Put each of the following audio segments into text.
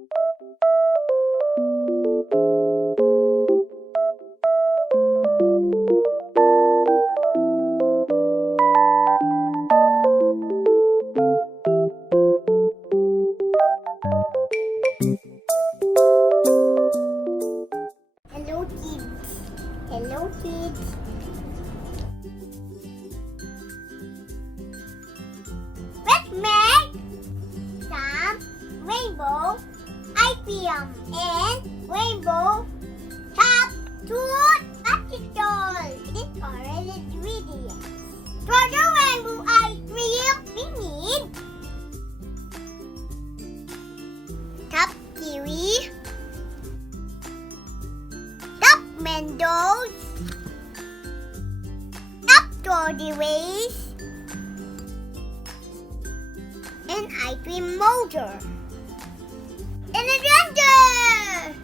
Hello kids. Hello kids. Let's make some rainbow ice cream and rainbow top tooth popsicles. These are the ingredients. For the rainbow ice cream, we need top kiwi, top mangoes, top strawberries, and ice cream motor. And a blender!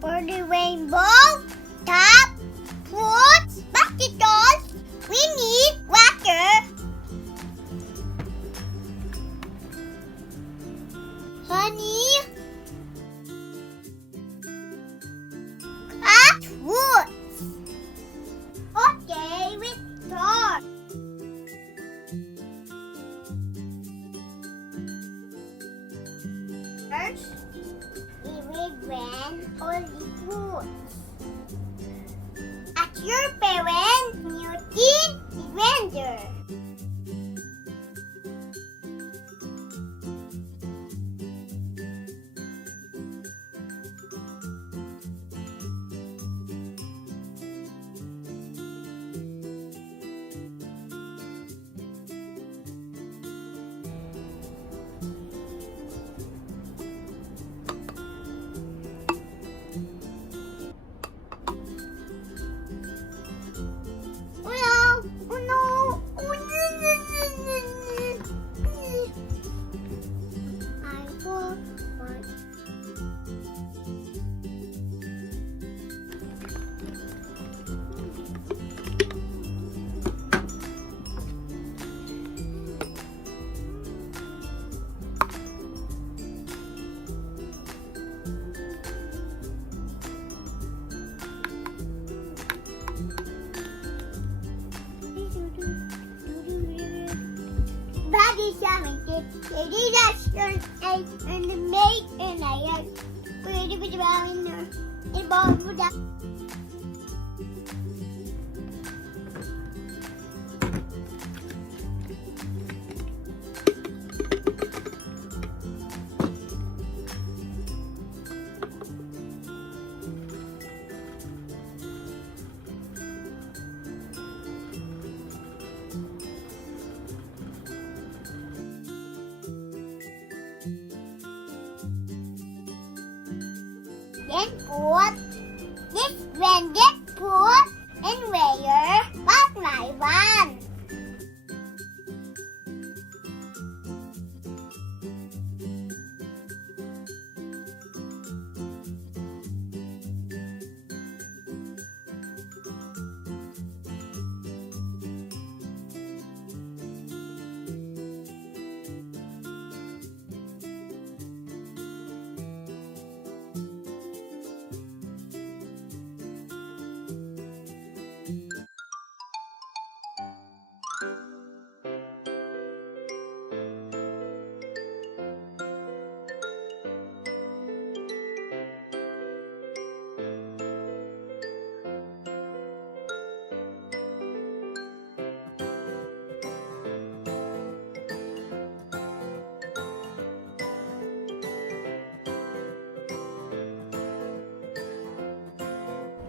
For the rainbow top fruit popsicles, we need water, honey, cut roots. Okay, we start. First, we will blend all the fruits. Ask your parents using the blender. Body sandwiches, lady restaurant, and the maid and I have created with around in ball for that. Then put this blended fruit in layer one by one.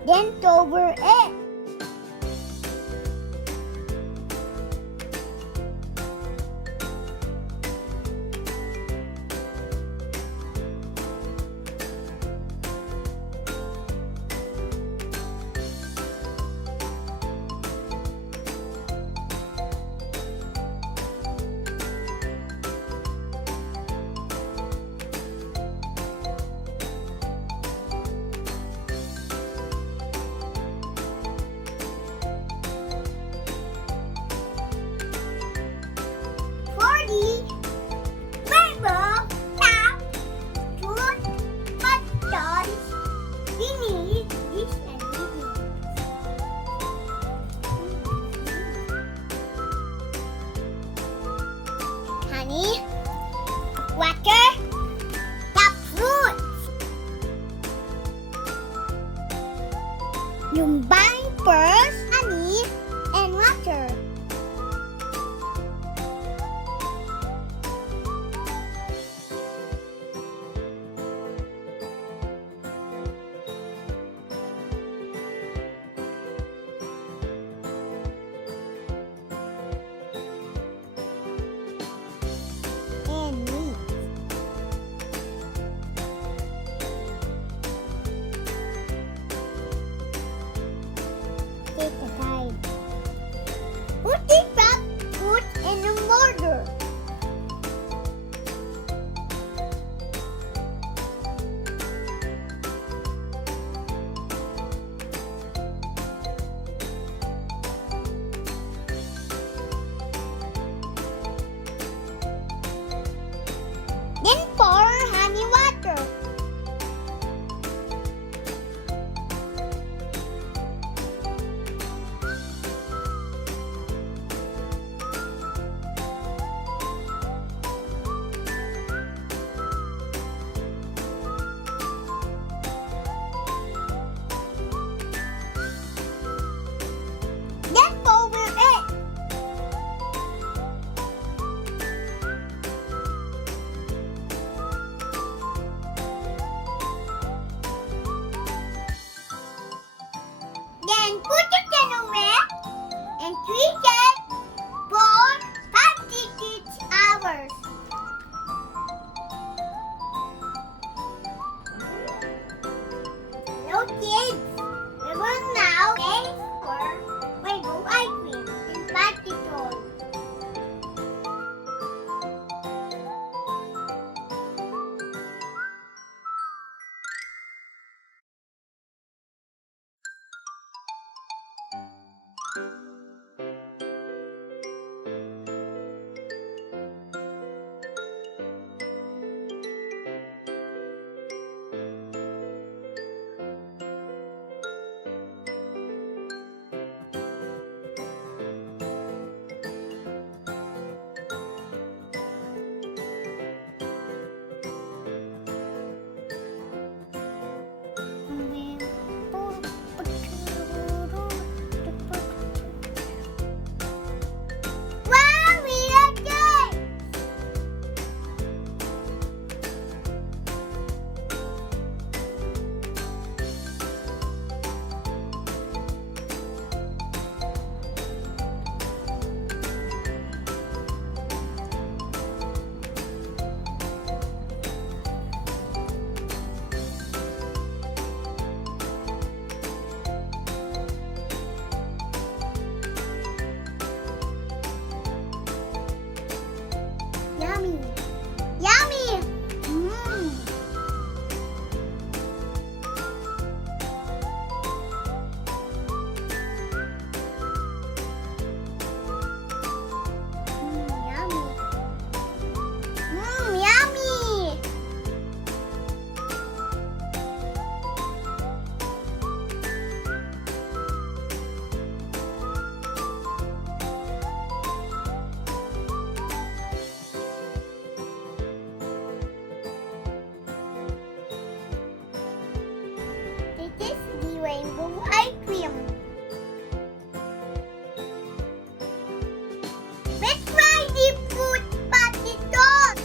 Then cover it. honey, water, the fruit. Yung buying first, honey, and water. And meat. Take the time. Put the fruit in the mortar. Then pour honey water. Then pour it. Then put it in a wrap and treat it for 5 to 6 hours. No kids, we will now taste for rainbow ice cream in popsicles. Wow, we are done! Yummy! Yummy! Mmm! Yummy! Yummy! This is the rainbow ice cream. Let's try the fruit popsicles.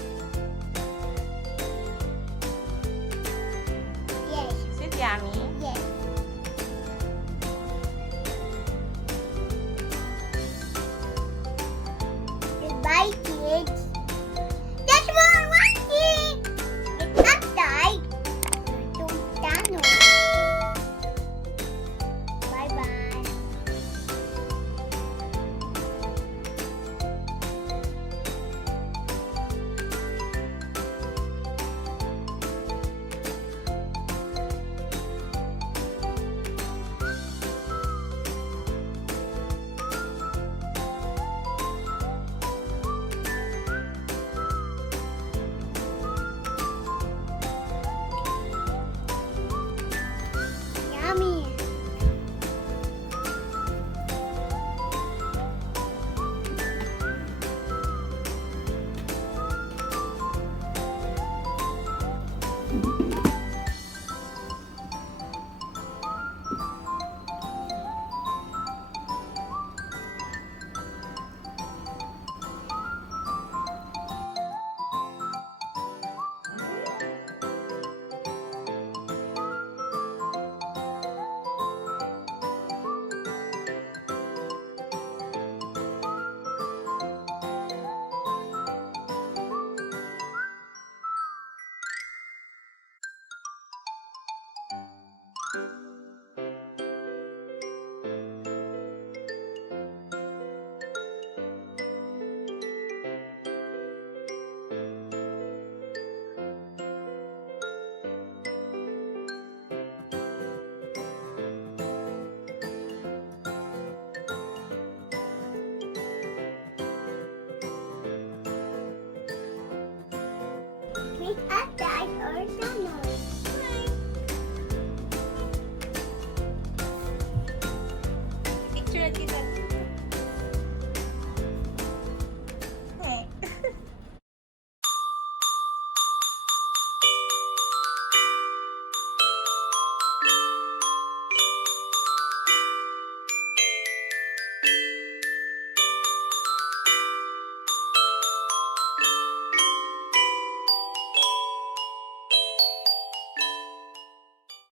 Yes, Is it yummy? yes. Goodbye, kids. That's what I wanted. It's outside. Don't stand on. Picture kita